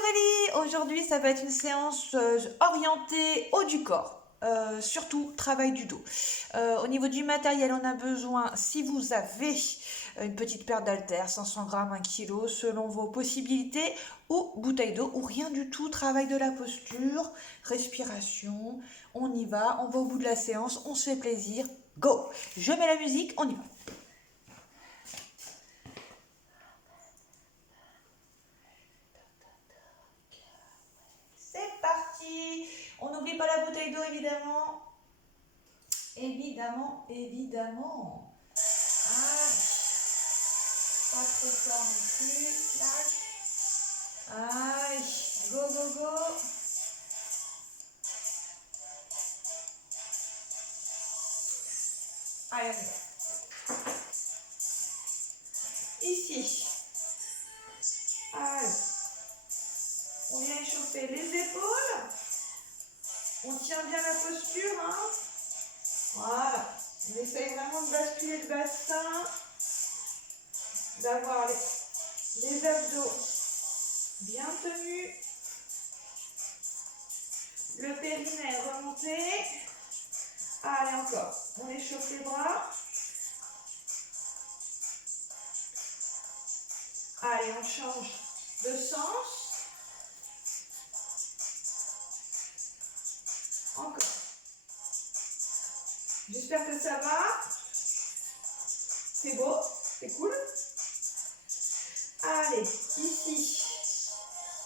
Aurélie, aujourd'hui ça va être une séance orientée haut du corps, surtout travail du dos. Au niveau du matériel, on a besoin, si vous avez une petite paire d'haltères, 500 grammes, 1 kg, selon vos possibilités, ou bouteille d'eau, ou rien du tout, travail de la posture, respiration, on y va au bout de la séance, on se fait plaisir, go! Je mets la musique, on y va. C'est parti. On n'oublie pas la bouteille d'eau, évidemment. Évidemment. Ah, pas trop fort non plus. Tac. Aïe, go. Allez, on y va. Ici. Allez. On vient échauffer les épaules. On tient bien la posture, hein. Voilà. On essaye vraiment de basculer le bassin, d'avoir les abdos bien tenus, le périnée remonté. Allez, encore. On échauffe les bras. Allez, on change de sens. Encore. J'espère que ça va. C'est beau, c'est cool. Allez, ici,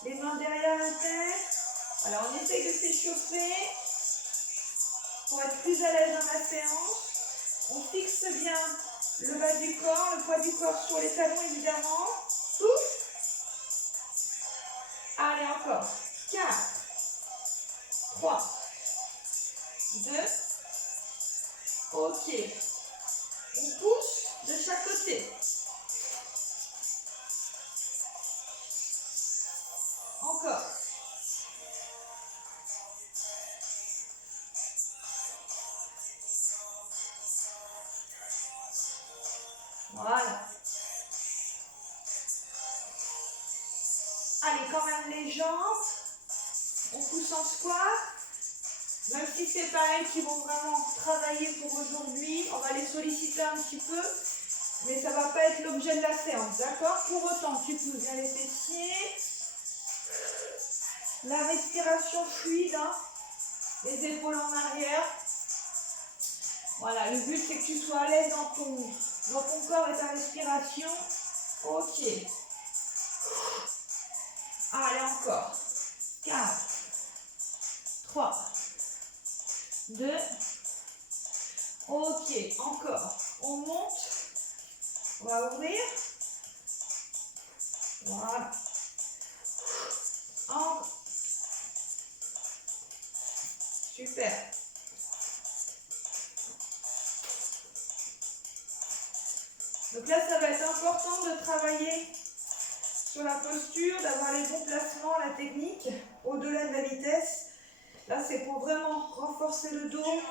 les mains derrière la tête. Alors, on essaye de s'échauffer pour être plus à l'aise dans la séance. On fixe bien le bas du corps, le poids du corps sur les talons, évidemment. Souffle. Allez, encore. 4, 3, 2. Ok. On pousse de chaque côté. Encore. Voilà. Allez, quand même les jambes. On pousse en squat. Même si c'est pas elles qui vont vraiment travailler pour aujourd'hui, on va les solliciter un petit peu, mais ça va pas être l'objet de la séance, d'accord? Pour autant, tu pousses bien les fessiers. La respiration fluide, hein? Les épaules en arrière. Voilà, le but c'est que tu sois à l'aise dans ton corps et ta respiration. Ok. Allez, encore. 4, 3, 2. Ok, encore. On monte. On va ouvrir. Voilà. Encore. Super. Donc là, ça va être important de travailler sur la posture, d'avoir les bons placements, la technique, au-delà de la vitesse. Là, c'est pour vraiment renforcer le dos,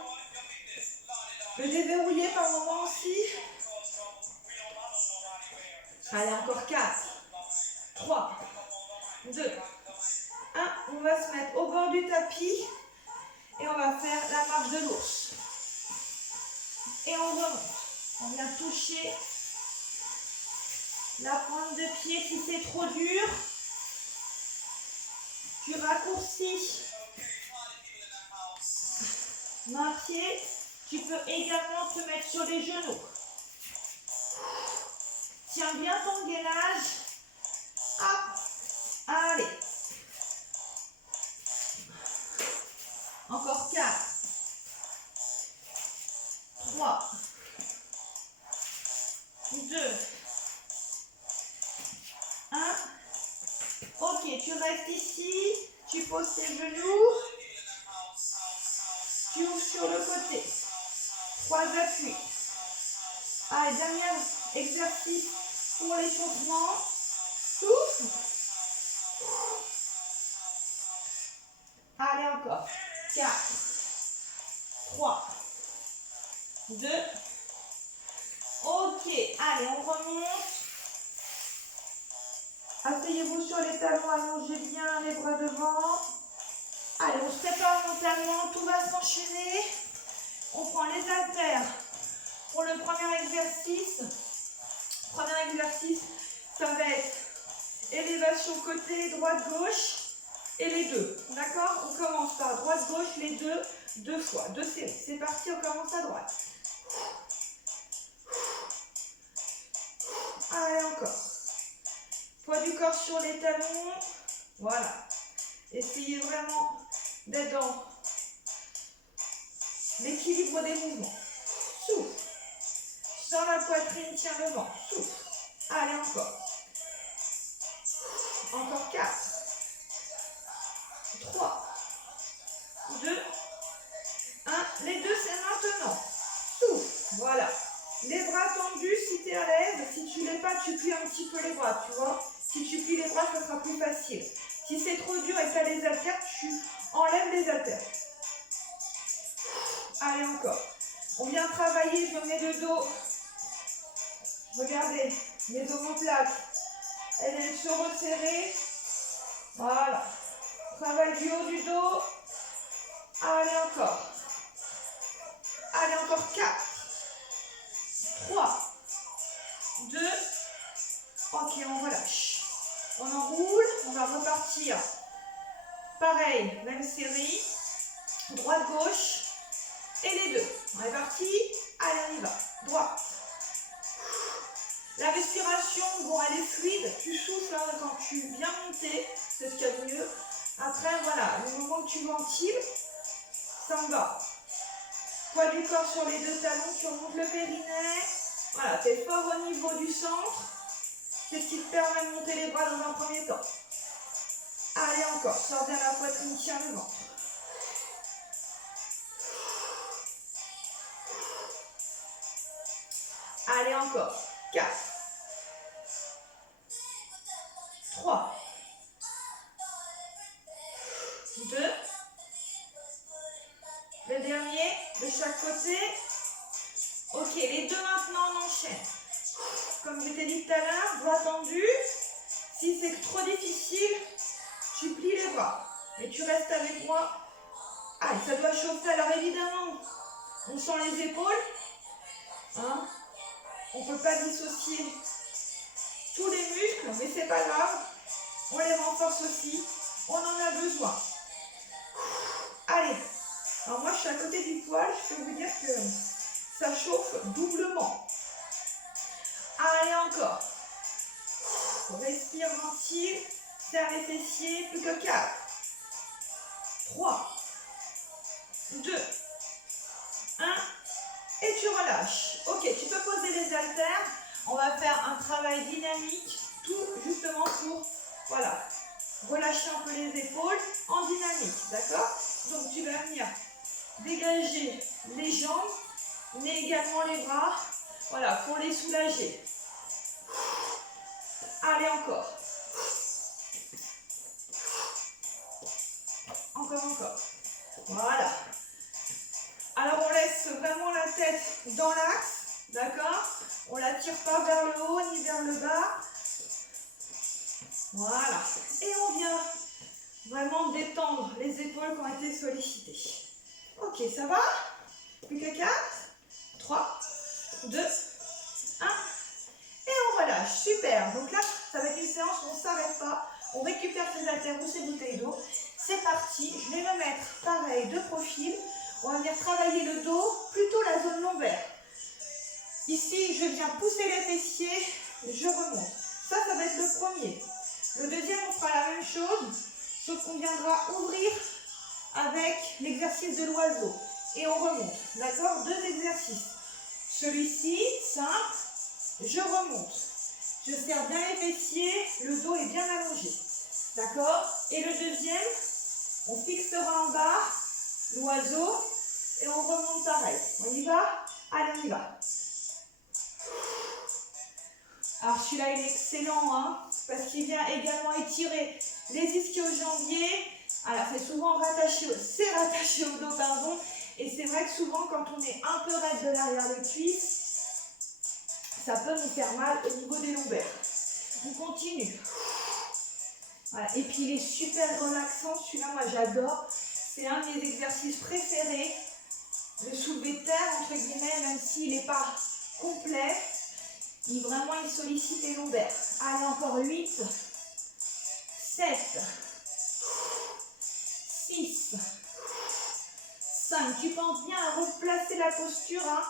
le déverrouiller par moment aussi. Allez, encore 4, 3, 2, 1. On va se mettre au bord du tapis et on va faire la marche de l'ours. Et on remonte. On vient toucher la pointe de pied si c'est trop dur. Tu raccourcis main-pied. Tu peux également te mettre sur les genoux. Tiens bien ton gainage. Hop. Allez. Encore 4, 3, 2, 1. Ok, tu restes ici. Tu poses tes genoux. Tu ouvres sur le côté. 3 appuis. Allez, dernier exercice pour l'échauffement. Souffle. Allez, encore. 4, 3, 2. Ok, allez, on remonte. Asseyez-vous sur les talons, allongez bien les bras devant. Allez, on se prépare mentalement, tout va s'enchaîner. On prend les haltères pour le premier exercice. Premier exercice, ça va être élévation côté, droite-gauche et les deux. D'accord? On commence par droite-gauche, les deux fois, 2 séries. C'est parti, on commence à droite. Allez, encore. Poids du corps sur les talons. Voilà. Essayez vraiment d'être dans l'équilibre des mouvements. Souffle. Sans la poitrine, tiens le ventre. Souffle. Allez, encore. Encore 4. 3. 2. 1. Les deux, c'est maintenant. Souffle. Voilà. Les bras tendus si tu es à l'aise. Si tu l'es pas, tu plies un petit peu les bras, tu vois. Si tu plies les bras, ça sera plus facile. Si c'est trop dur et que tu as les haltères, tu enlèves les haltères. Allez, encore. On vient travailler, je me mets le dos. Regardez, mes omoplates, elles viennent se resserrer. Voilà. Travail du haut du dos. Allez, encore. Allez, encore 4. 3. 2. Ok, on relâche. On enroule, on va repartir. Pareil, même série. Droite-gauche. Et les deux. On est parti. Allez, on y va. Droite. La respiration, bon, elle est fluide. Tu souffles hein, quand tu viens monter. C'est ce qu'il y a de mieux. Après, voilà, le moment que tu ventiles, ça en va. Poids du corps sur les deux talons, tu remontes le périnée. Voilà, tu es fort au niveau du centre. C'est ce qui te permet de monter les bras dans un premier temps. Allez, encore. Sors bien la poitrine, tiens le ventre. Allez, encore. 4. 3. 2. Le dernier, de chaque côté. Ok, les deux maintenant, on enchaîne. Comme je t'ai dit tout à l'heure, bras tendus. Si c'est trop difficile, tu plies les bras. Mais tu restes avec moi. Ah, ça doit chauffer. Alors évidemment, on sent les épaules. Hein? On ne peut pas dissocier tous les muscles, mais c'est pas grave. On les renforce aussi. On en a besoin. Allez. Alors moi, je suis à côté du poil. Je peux vous dire que ça chauffe doublement. Allez, encore. Respire, ventile. Serre les fessiers. Plus que 4. 3. 2. 1. Et tu relâches. Ok, tu peux poser les haltères. On va faire un travail dynamique. Tout justement pour, voilà, relâcher un peu les épaules en dynamique. D'accord? Donc tu vas venir dégager les jambes, mais également les bras. Voilà, pour les soulager. Allez, encore. Encore. Voilà. Alors, on laisse vraiment la tête dans l'axe, d'accord? On ne la tire pas vers le haut ni vers le bas. Voilà. Et on vient vraiment détendre les épaules qui ont été sollicitées. Ok, ça va? Plus que 4, 3, 2, 1. Et on relâche. Super. Donc là, ça va être une séance où on ne s'arrête pas. On récupère ses haltères ou ses bouteilles d'eau. C'est parti. Je vais me mettre pareil de profil. On va venir travailler le dos, plutôt la zone lombaire. Ici, je viens pousser les fessiers, je remonte. Ça va être le premier. Le deuxième, on fera la même chose, sauf qu'on viendra ouvrir avec l'exercice de l'oiseau. Et on remonte, d'accord? 2 exercices. Celui-ci, simple, je remonte. Je serre bien les fessiers, le dos est bien allongé. D'accord? Et le deuxième, on fixera en bas l'oiseau et on remonte pareil. On y va? Allez, on y va. Alors celui-là, il est excellent, hein, parce qu'il vient également étirer les ischio-jambiers. Alors c'est souvent rattaché, c'est rattaché au dos, pardon. Et c'est vrai que souvent, quand on est un peu raide de l'arrière des cuisses, ça peut nous faire mal au niveau des lombaires. On continue. Voilà. Et puis il est super relaxant, celui-là moi j'adore. C'est un de mes exercices préférés. Le soulevé de terre, entre guillemets, même s'il n'est pas complet, vraiment il sollicite les lombaires. Allez, encore 8, 7, 6, 5. Tu penses bien à replacer la posture. Hein.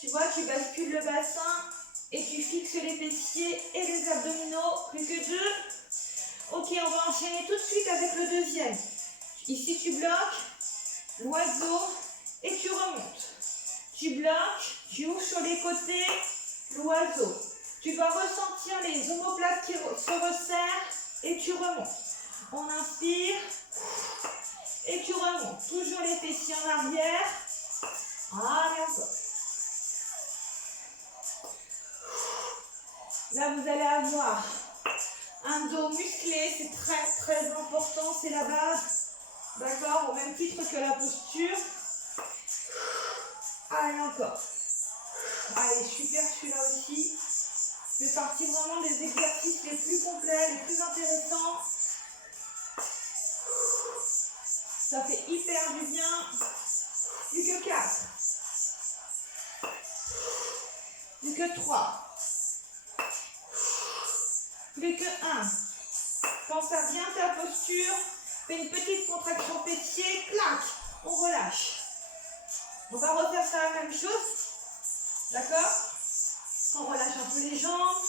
Tu vois, tu bascules le bassin et tu fixes les fessiers et les abdominaux. Plus que 2. Ok, on va enchaîner tout de suite avec le deuxième. Ici, tu bloques l'oiseau et tu remontes. Tu bloques, tu ouvres sur les côtés l'oiseau. Tu vas ressentir les omoplates qui se resserrent et tu remontes. On inspire et tu remontes. Toujours les fessiers en arrière. Allez, encore. Là, vous allez avoir un dos musclé, c'est très très important, c'est la base. D'accord, au même titre que la posture. Allez, encore. Allez, super, celui-là aussi. C'est parti vraiment des exercices les plus complets, les plus intéressants. Ça fait hyper du bien. Plus que 4. Plus que 3. Plus que 1. Pense à bien ta posture. Fais une petite contraction fessier. Clac. On relâche. On va refaire ça la même chose. D'accord? On relâche un peu les jambes.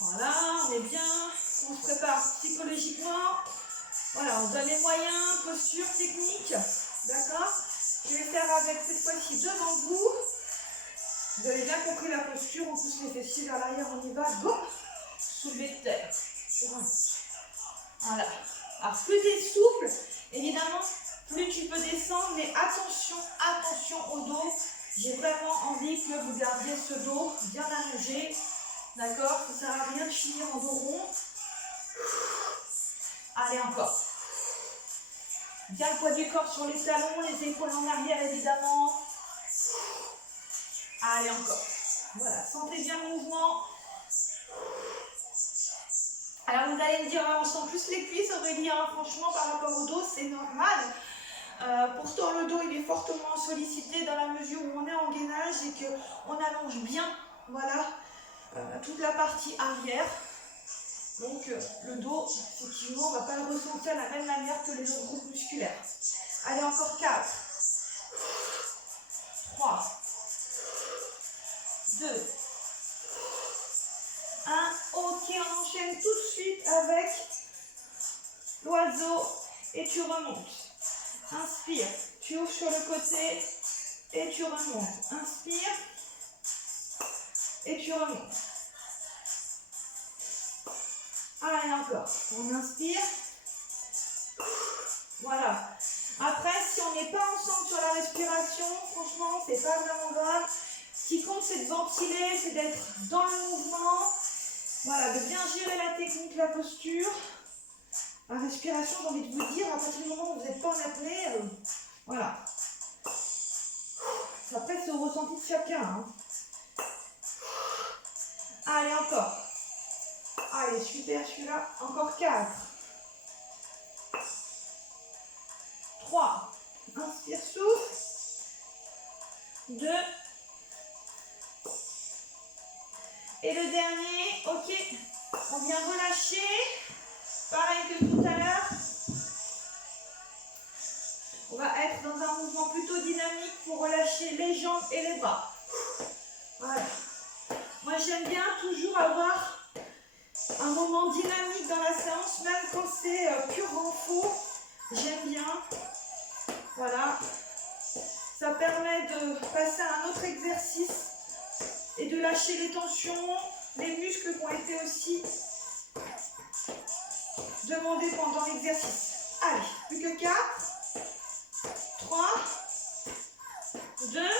Voilà, on est bien. On se prépare psychologiquement. Voilà, on donne les moyens, posture, technique. D'accord? Je vais faire avec cette fois-ci devant vous. Vous avez bien compris la posture. On pousse les fessiers vers l'arrière. On y va. Go! Soulevé de terre. Voilà. Alors, plus tu es souple, évidemment, plus tu peux descendre. Mais attention, attention au dos. J'ai vraiment envie que vous gardiez ce dos bien allongé. D'accord? Ça ne sert à rien de finir en dos rond. Allez, encore. Bien le poids du corps sur les talons, les épaules en arrière, évidemment. Allez, encore. Voilà, sentez bien le mouvement. Alors, vous allez me dire, on sent plus les cuisses, Aurélie, hein, franchement, par rapport au dos, c'est normal. Pourtant, le dos, il est fortement sollicité dans la mesure où on est en gainage et qu'on allonge bien, voilà, toute la partie arrière. Donc, le dos, effectivement, on ne va pas le ressentir de la même manière que les autres groupes musculaires. Allez, encore 4, 3, 2, 1. Ok, on enchaîne tout de suite avec l'oiseau et tu remontes. Inspire, tu ouvres sur le côté et tu remontes. Inspire et tu remontes. Allez, encore. On inspire. Voilà. Après, si on n'est pas ensemble sur la respiration, franchement, c'est pas vraiment grave. Ce qui compte, c'est de ventiler, c'est d'être dans le mouvement. Voilà, de bien gérer la technique, la posture. La respiration, j'ai envie de vous dire, à partir du moment où vous n'êtes pas en apnée, voilà. Après, c'est au ressenti de chacun. Hein. Allez, encore. Allez, super, celui-là. Encore 4. 3. Inspire, souffle. 2. Et le dernier, ok. On vient relâcher. Pareil que tout à l'heure. On va être dans un mouvement plutôt dynamique pour relâcher les jambes et les bras. Voilà. Moi, j'aime bien toujours avoir un moment dynamique dans la séance, même quand c'est pur renfort. J'aime bien. Voilà. Ça permet de passer à un autre exercice et de lâcher les tensions, les muscles qui ont été aussi demandés pendant l'exercice. Allez, plus que 4, 3, 2,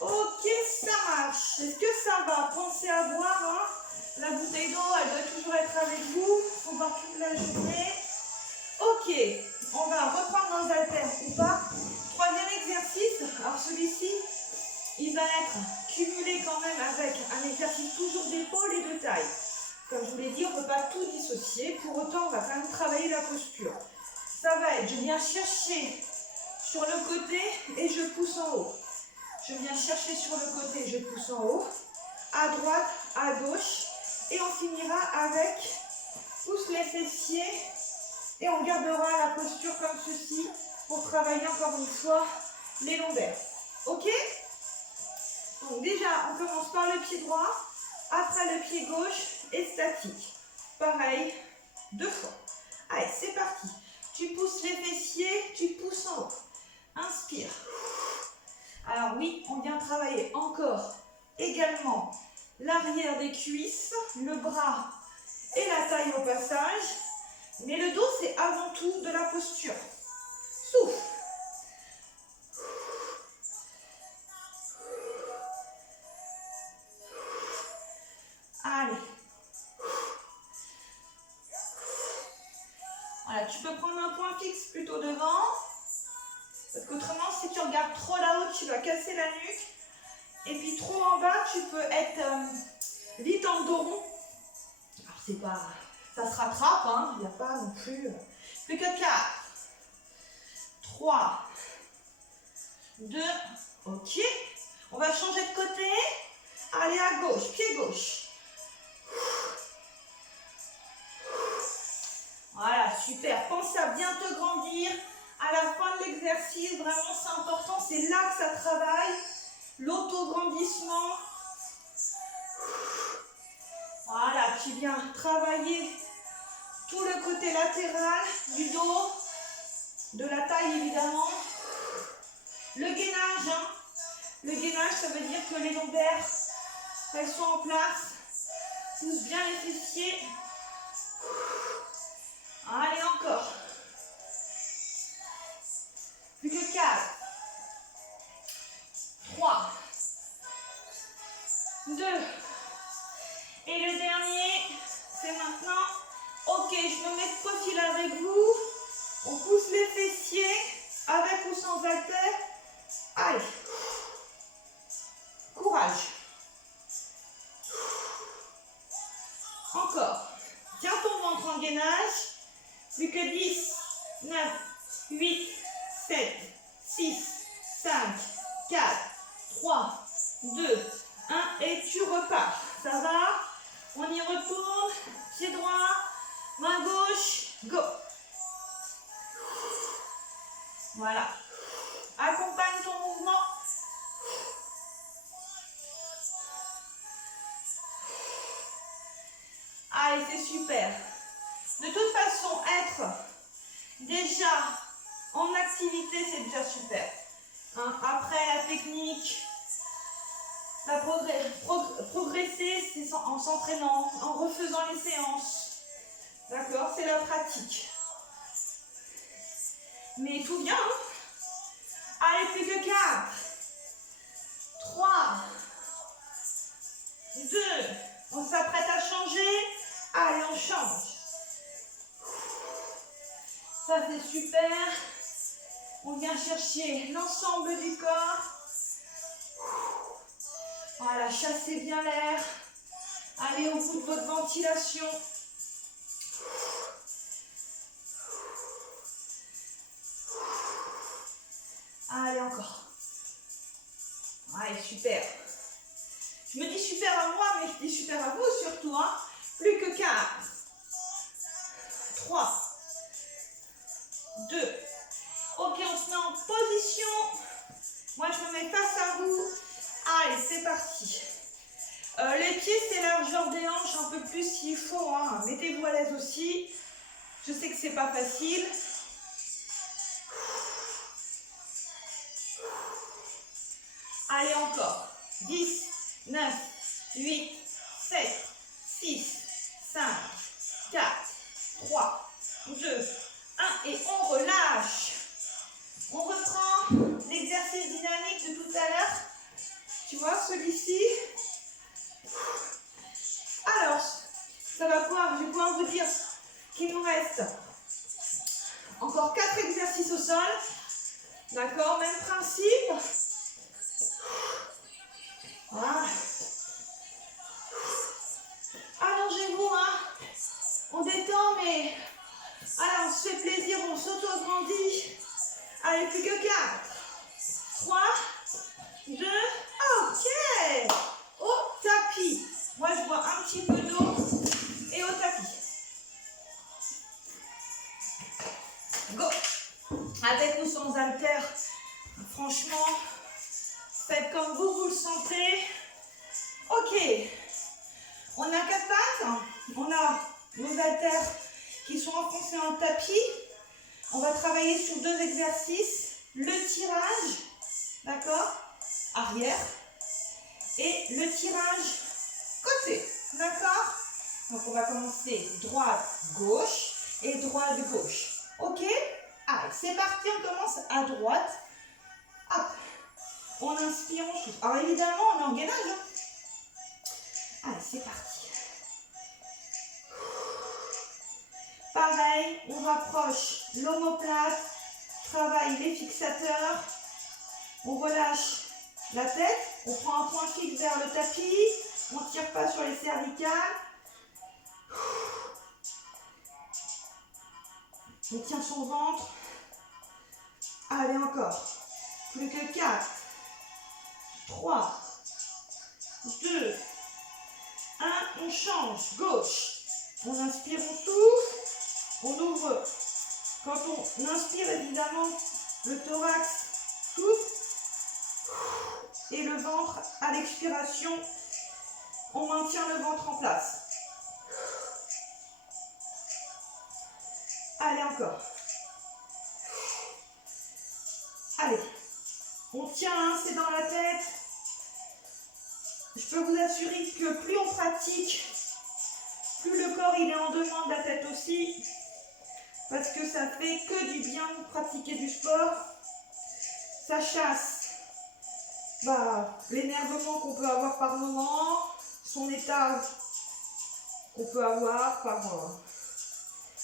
ok, ça marche. Est-ce que ça va? Pensez à boire, hein. La bouteille d'eau, elle doit toujours être avec vous. Il faut boire toute la journée. Ok, on va reprendre nos haltères ou pas. Troisième exercice, alors celui-ci, il va être cumulé quand même avec un exercice toujours d'épaule et de taille. Comme je vous l'ai dit, on ne peut pas tout dissocier. Pour autant, on va quand même travailler la posture. Ça va être, je viens chercher sur le côté et je pousse en haut. Je viens chercher sur le côté, je pousse en haut. À droite, à gauche. Et on finira avec pousse les fessiers. Et on gardera la posture comme ceci pour travailler encore une fois les lombaires. Ok? Donc déjà, on commence par le pied droit. Après le pied gauche et statique. Pareil, 2 fois. Allez, c'est parti. Tu pousses les fessiers, tu pousses en haut. Inspire. Alors oui, on vient travailler encore également l'arrière des cuisses, le bras et la taille au passage. Mais le dos, c'est avant tout de la posture. Souffle. Allez. Voilà, tu peux prendre un point fixe plutôt devant. Parce qu'autrement, si tu regardes trop là-haut, tu vas casser la nuque. Et puis trop en bas, tu peux être vite en dos rond. Alors c'est pas... Ça se rattrape, hein. Il n'y a pas non plus... Plus que 4. 3. 2. Ok. On va changer de côté. Allez à gauche, pied gauche. Voilà, super. Pense à bien te grandir. À la fin de l'exercice, vraiment c'est important. C'est là que ça travaille. L'autograndissement. Voilà, tu viens travailler tout le côté latéral du dos, de la taille évidemment. Le gainage, hein. Le gainage, ça veut dire que les lombaires, elles sont en place. Pousse bien les fessiers. Allez, encore. Plus que 4. 3. 2. Et le dernier, c'est maintenant. Ok, je me mets de profil avec vous. On pousse les fessiers, avec ou sans haltère. Allez. Courage. Encore. Tiens ton ventre en gainage. Plus que 10, 9, 8, 7, 6, 5, 4, 3, 2, 1 et tu repars. Ça va? On y retourne. Pied droit, main gauche, go. Voilà. Accompagne ton mouvement. Allez, c'est super. De toute façon, être déjà en activité, c'est déjà super. Hein, après, la technique, progresser, c'est en s'entraînant, en refaisant les séances. D'accord? C'est la pratique. Mais tout vient. Hein? Allez, plus que 4. 3. 2. On s'apprête à changer. Allez, on change. Ça, c'est super. On vient chercher l'ensemble du corps. Voilà, chassez bien l'air. Allez au bout de votre ventilation. Allez, encore. Allez, super. Je me dis super à moi, mais je dis super à vous surtout. Hein. Plus que 4. 3. 2. Ok, on se met en position. Moi, je me mets face à vous. Allez, c'est parti. Les pieds, c'est largeur des hanches un peu plus s'il faut. Hein. Mettez-vous à l'aise aussi. Je sais que c'est pas facile. Allez, encore. 10, 9, 8, 7, 6, 5, 4, 3, 2, 1 et on relâche. On reprend l'exercice dynamique de tout à l'heure. Tu vois, celui-ci. Alors, ça va pouvoir, je vais pouvoir vous dire qu'il nous reste encore 4 exercices au sol. D'accord, même principe. Voilà. Allongez-vous, hein. On détend, mais... Alors, on se fait plaisir, on s'auto-agrandit. Allez, plus que 4. 3, 2, ok. Au tapis. Moi, je bois un petit peu d'eau et au tapis. Go. Avec ou sans haltères, franchement, faites comme vous le sentez. Ok. On a 4 pattes. On a nos haltères qui sont enfoncés dans le tapis. On va travailler sur 2 exercices. Le tirage, d'accord, arrière, et le tirage côté, d'accord. Donc on va commencer droite, gauche et droite, gauche. Ok. Allez, c'est parti, on commence à droite. Hop. On inspire, on souffle. Alors évidemment, on est en gainage. Hein. Allez, c'est parti. Pareil, on rapproche l'omoplate, travaille les fixateurs, on relâche la tête, on prend un point fixe vers le tapis, on ne tire pas sur les cervicales. On tient son ventre. Allez, encore. Plus que 4, 3, 2, 1, on change. Gauche. On inspire, on souffle. On ouvre. Quand on inspire, évidemment, le thorax souffle. Et le ventre, à l'expiration, on maintient le ventre en place. Allez, encore. Allez. On tient, hein, c'est dans la tête. Je peux vous assurer que plus on pratique, plus le corps il est en demande, la tête aussi. Parce que ça fait que du bien de pratiquer du sport. Ça chasse l'énervement qu'on peut avoir par moment, son état qu'on peut avoir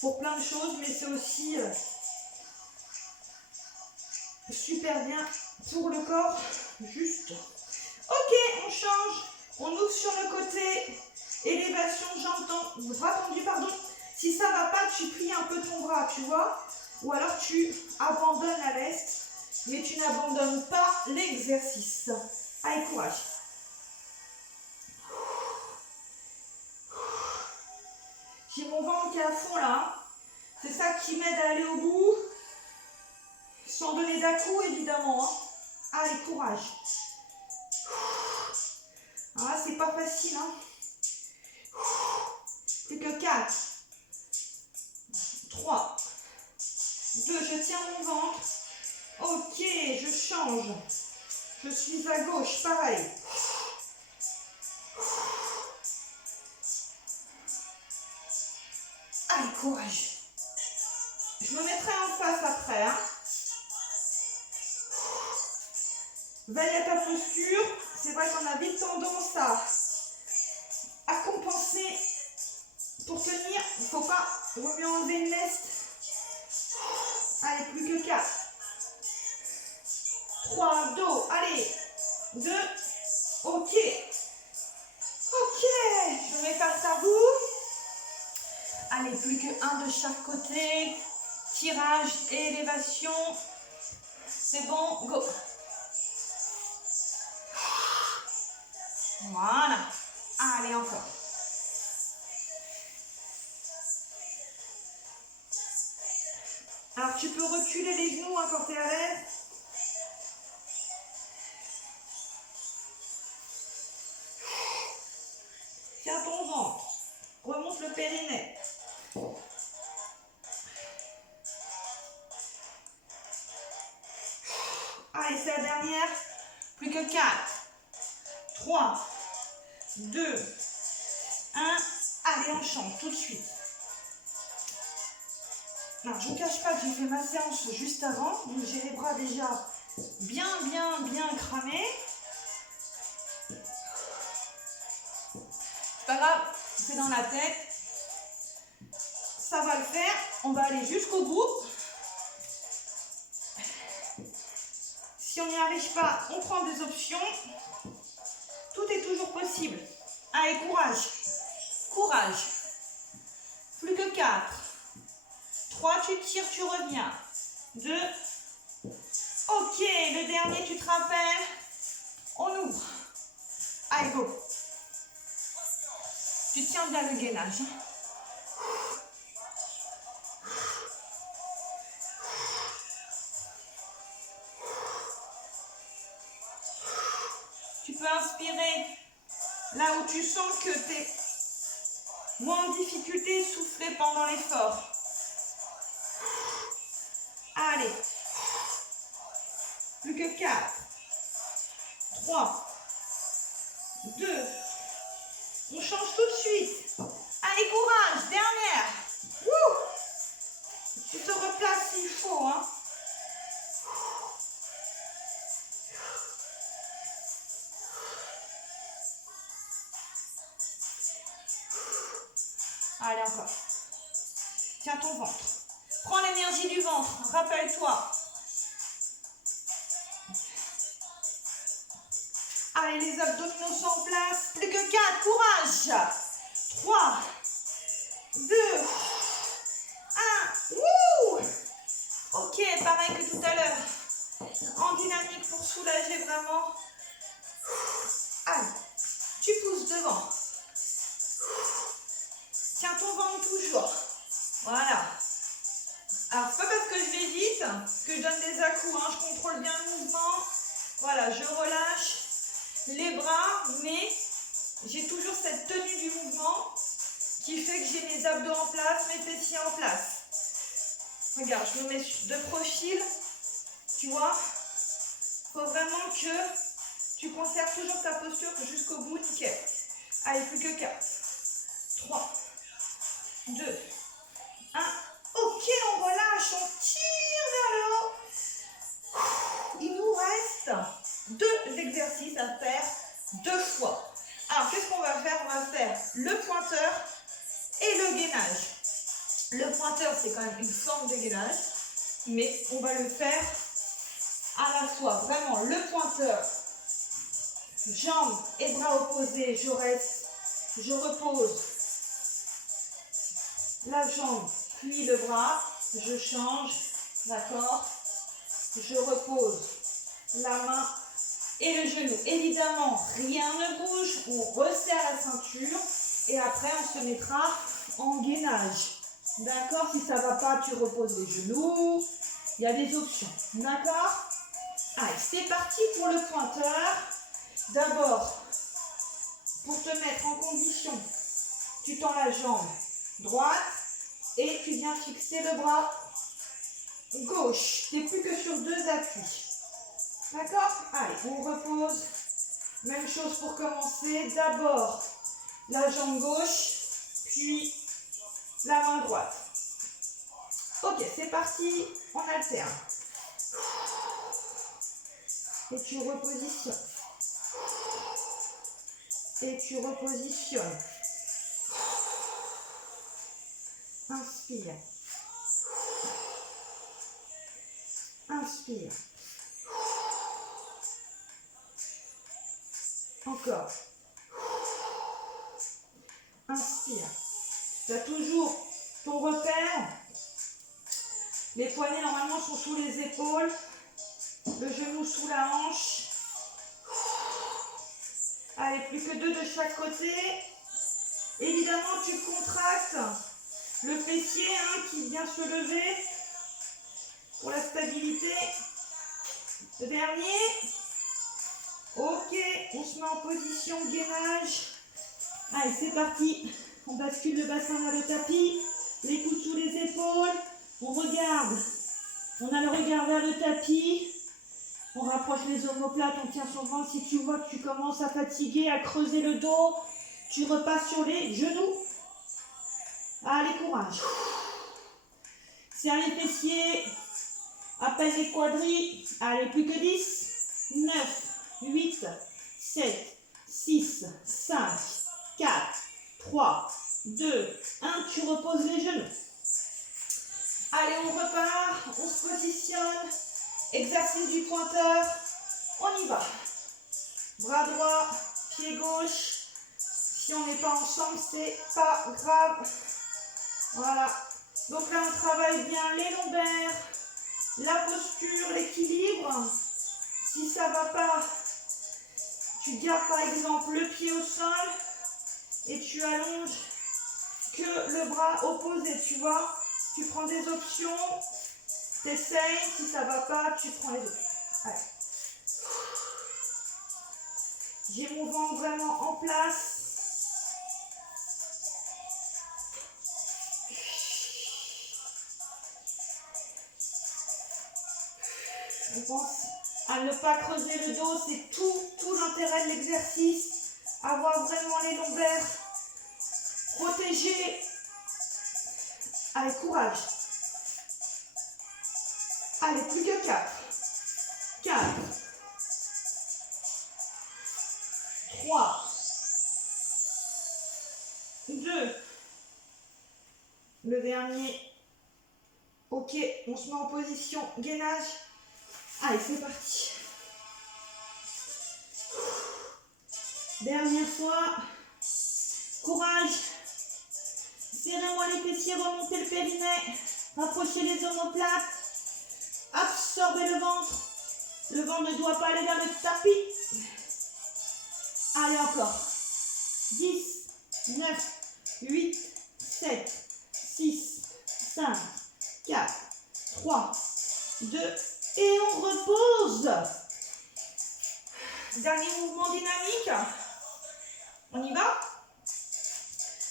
pour plein de choses, mais c'est aussi super bien pour le corps, juste. Ok, on change, on ouvre sur le côté, élévation, bras tendu, pardon. Si ça va pas, tu plies un peu ton bras, tu vois, ou alors tu abandonnes à l'est, mais tu n'abandonnes pas l'exercice. Allez, courage. J'ai mon ventre qui est à fond là. C'est ça qui m'aide à aller au bout. Sans donner d'à-coups, évidemment. Hein. Allez, courage. Alors là, c'est pas facile. Hein. Plus que 4, 3, 2, je tiens mon ventre. Ok, je change. Je suis à gauche, pareil. Allez, courage. Je me mettrai en face après. Hein. Veille à ta posture. C'est vrai qu'on a vite tendance à compenser. Pour tenir, il ne faut pas, il vaut mieux enlever une leste. Allez, plus que 4. 3, dos, allez. 2, ok. Ok, je mets face à vous. Allez, plus que 1 de chaque côté. Tirage et élévation. C'est bon, go. Voilà. Allez, encore. Alors, tu peux reculer les genoux hein, quand tu es à l'aise. Tiens ton ventre. Remonte le périnée. Allez, c'est la dernière. Plus que 4, 3, 2, 1. Allez, on chante tout de suite. Alors, je ne vous cache pas que j'ai fait ma séance juste avant. Donc, j'ai les bras déjà bien cramés. C'est pas grave, c'est dans la tête. Ça va le faire. On va aller jusqu'au bout. Si on n'y arrive pas, on prend des options. Tout est toujours possible. Allez, courage. Courage. Plus que 4. 3, tu tires, tu reviens. 2. Ok, le dernier, tu te rappelles. On ouvre. Allez, go. Tu tiens bien le gainage. Tu peux inspirer là où tu sens que tu es moins en difficulté, souffler pendant l'effort. Allez. Plus que 4. 3. 2. On change tout de suite. Allez, courage. Dernière. Wouh. Tu te replaces s'il faut, hein. Allez, encore. Tiens ton ventre. Prends l'énergie du ventre. Rappelle-toi. Allez, les abdominaux sont en place. Plus que 4. Courage. 3, 2, 1. Wouh. Ok, pareil que tout à l'heure. En dynamique pour soulager vraiment. Allez, tu pousses devant. Tiens ton ventre toujours. Voilà. Alors, c'est pas parce que je vais vite que je donne des à-coups. Hein. Je contrôle bien le mouvement. Voilà, je relâche les bras, mais j'ai toujours cette tenue du mouvement qui fait que j'ai mes abdos en place, mes fessiers en place. Regarde, je me mets de profil. Tu vois, il faut vraiment que tu conserves toujours ta posture jusqu'au bout. Nickel. Allez, plus que 4. 3, 2, 1. Ok, on relâche, on tire vers le haut. Il nous reste 2 exercices à faire 2 fois. Alors, qu'est-ce qu'on va faire? On va faire le pointeur et le gainage. Le pointeur, c'est quand même une forme de gainage, mais on va le faire à la fois. Vraiment, le pointeur, jambes et bras opposés, je reste, je repose la jambe, puis le bras, je change, d'accord? Je repose la main et le genou. Évidemment, rien ne bouge, on resserre la ceinture et après on se mettra en gainage. D'accord? Si ça ne va pas, tu reposes les genoux. Il y a des options. D'accord? Allez, c'est parti pour le pointeur. D'abord, pour te mettre en condition, tu tends la jambe droite et tu viens fixer le bras gauche. Tu n'es plus que sur 2 appuis. D'accord? Allez, on repose. Même chose pour commencer. D'abord, la jambe gauche, puis la main droite. Ok, c'est parti. On alterne. Et tu repositionnes. Et tu repositionnes. Inspire. Inspire. Encore. Inspire. Tu as toujours ton repère. Les poignets normalement sont sous les épaules. Le genou sous la hanche. Allez, plus que 2 de chaque côté. Évidemment, tu contractes le fessier qui vient se lever pour la stabilité. Le dernier. Ok, on se met en position gainage. Allez, c'est parti. On bascule le bassin vers le tapis. Les coudes sous les épaules. On regarde. On a le regard vers le tapis. On rapproche les omoplates, on tient son ventre. Si tu vois que tu commences à fatiguer, à creuser le dos, tu repasses sur les genoux. Allez, courage. Serre les fessiers. Appelle les quadris. Allez, plus que 10. 9, 8, 7, 6, 5, 4, 3, 2, 1. Tu reposes les genoux. Allez, on repart. On se positionne. Exercice du pointeur, on y va. Bras droit, pied gauche, Si on n'est pas ensemble, c'est pas grave. Voilà. Donc là, on travaille bien les lombaires, la posture, l'équilibre. Si ça va pas, tu gardes par exemple le pied au sol et tu allonges que le bras opposé, tu vois. Tu prends des options, t'essayes, si ça va pas, tu prends les options. Allez. J'ai mon ventre vraiment en place. On pense à ne pas creuser le dos, c'est tout l'intérêt de l'exercice. Avoir vraiment les lombaires protégés. Allez, courage. Allez, plus que 4. 4. 3. 2. Le dernier. Ok, on se met en position gainage. Allez, c'est parti. Dernière fois. Courage. Serrez-moi les fessiers, remontez le périnée. Rapprochez les omoplates. Absorbez le ventre. Le ventre ne doit pas aller vers le tapis. Allez, encore. 10, 9, 8, 7, 6, 5, 4, 3, 2, et on repose. Dernier mouvement dynamique. On y va?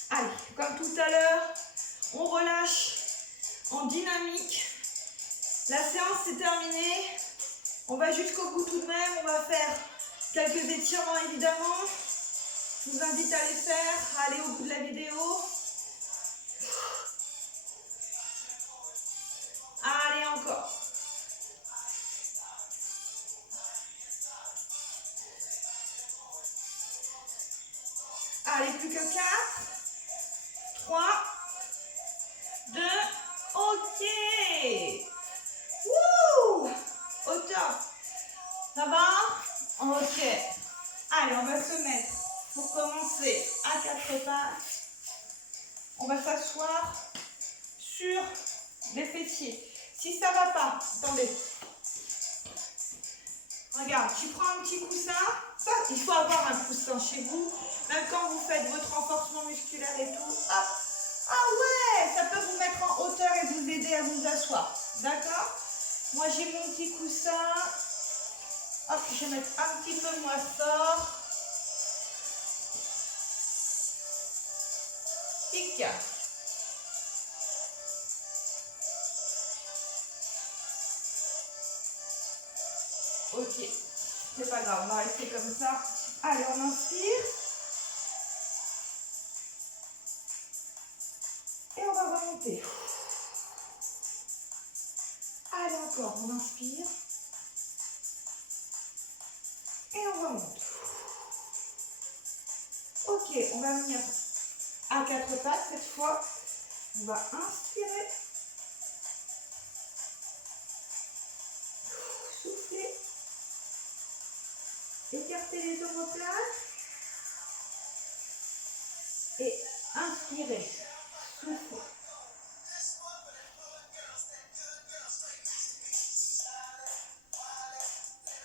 Allez, comme tout à l'heure, on relâche en dynamique. La séance est terminée. On va jusqu'au bout tout de même. On va faire quelques étirements évidemment. Je vous invite à les faire, à aller au bout de la vidéo. Allez, encore. Allez, plus que 4. 3. 2. Ok. Wouh! Au top. Ça va? Ok. Allez, on va se mettre pour commencer à 4 pattes. On va s'asseoir sur les fessiers. Si ça va pas, attendez. Regarde, tu prends un petit coussin. Ça, il faut avoir un coussin chez vous. Même quand vous faites votre renforcement musculaire et tout. Hop. Ah ouais, ça peut vous mettre en hauteur et vous aider à vous asseoir. D'accord? Moi, j'ai mon petit coussin. Hop, je vais mettre un petit peu moins fort. Tic. Ok, c'est pas grave, on va rester comme ça. Allez, on inspire. Et on va remonter. Allez, encore, on inspire. Et on remonte. Ok, on va venir à 4 pattes cette fois. On va inspirer. Souffler. Écarter les omoplates. Et inspirer. Souffler.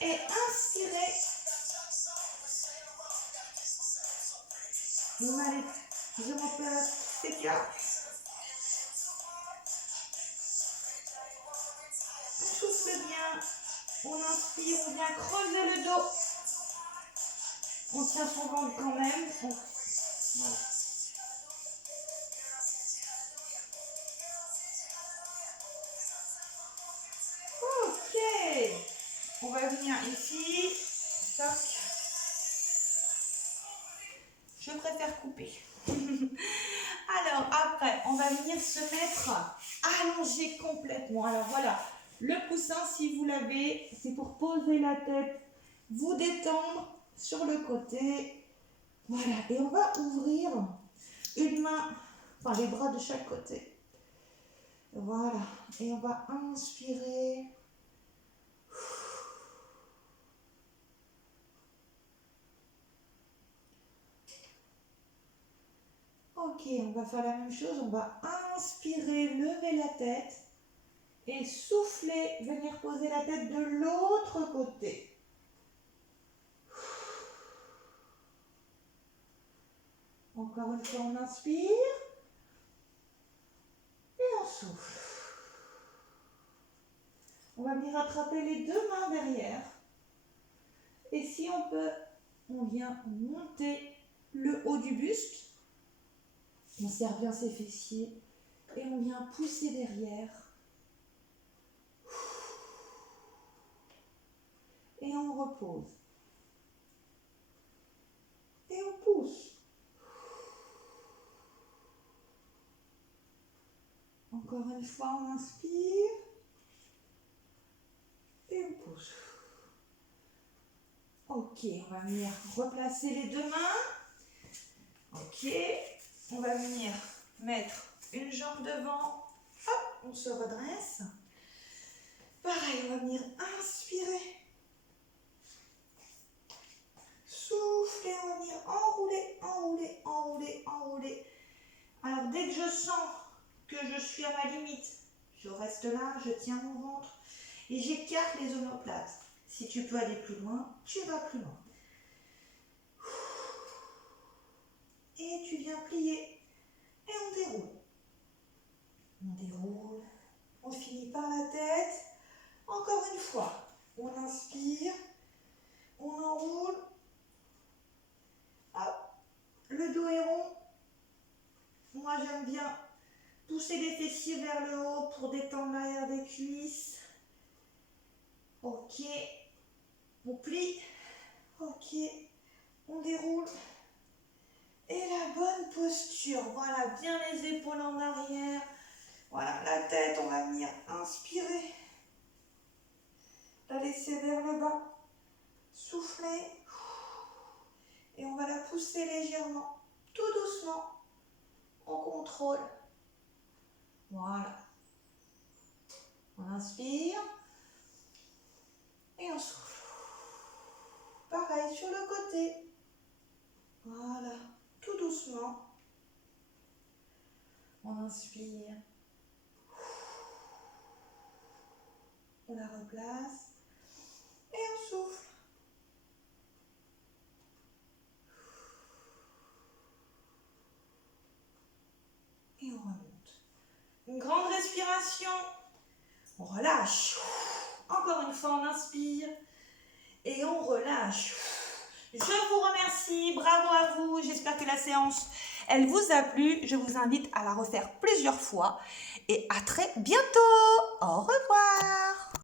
Et inspirer. On a les omoplates s'écartent. On souffle bien. On inspire, on vient creuser le dos. On tient son ventre quand même. Voilà. Ok. On va venir ici. Tac. Je préfère couper. Alors après, on va venir se mettre allongé complètement. Alors voilà, le coussin, si vous l'avez, c'est pour poser la tête, vous détendre sur le côté. Voilà, et on va ouvrir une main, enfin les bras de chaque côté. Voilà, et on va inspirer. Ok, on va faire la même chose. On va inspirer, lever la tête et souffler, venir poser la tête de l'autre côté. Encore une fois, on inspire et on souffle. On va venir attraper les deux mains derrière. Et si on peut, on vient monter le haut du buste. On serre bien ses fessiers et on vient pousser derrière. Et on repose. Et on pousse. Encore une fois, on inspire. Et on pousse. Ok, on va venir replacer les deux mains. Ok, on va venir mettre une jambe devant. Hop, on se redresse. Pareil, on va venir inspirer. Souffler, on va venir enrouler, enrouler, enrouler, enrouler. Alors, dès que je sens que je suis à ma limite, je reste là, je tiens mon ventre et j'écarte les omoplates. Si tu peux aller plus loin, tu vas plus loin. Et tu viens plier et on déroule. On déroule, on finit par la tête. Encore une fois, on inspire, on enroule. Hop, le dos est rond. Moi, j'aime bien pousser les fessiers vers le haut pour détendre l'arrière des cuisses. Ok, on plie. Ok, on déroule. Et la bonne posture. Voilà, bien les épaules en arrière. Voilà, la tête, on va venir inspirer. La laisser vers le bas. Souffler. Et on va la pousser légèrement, tout doucement. On contrôle. Voilà. On inspire. Et on souffle. Pareil sur le côté. Voilà. Tout doucement. On inspire. On la replace. Et on souffle. Et on remonte. Une grande respiration. On relâche. Encore une fois, on inspire. Et on relâche. Je vous remercie. Bravo à vous. J'espère que la séance, elle vous a plu. Je vous invite à la refaire plusieurs fois. Et à très bientôt.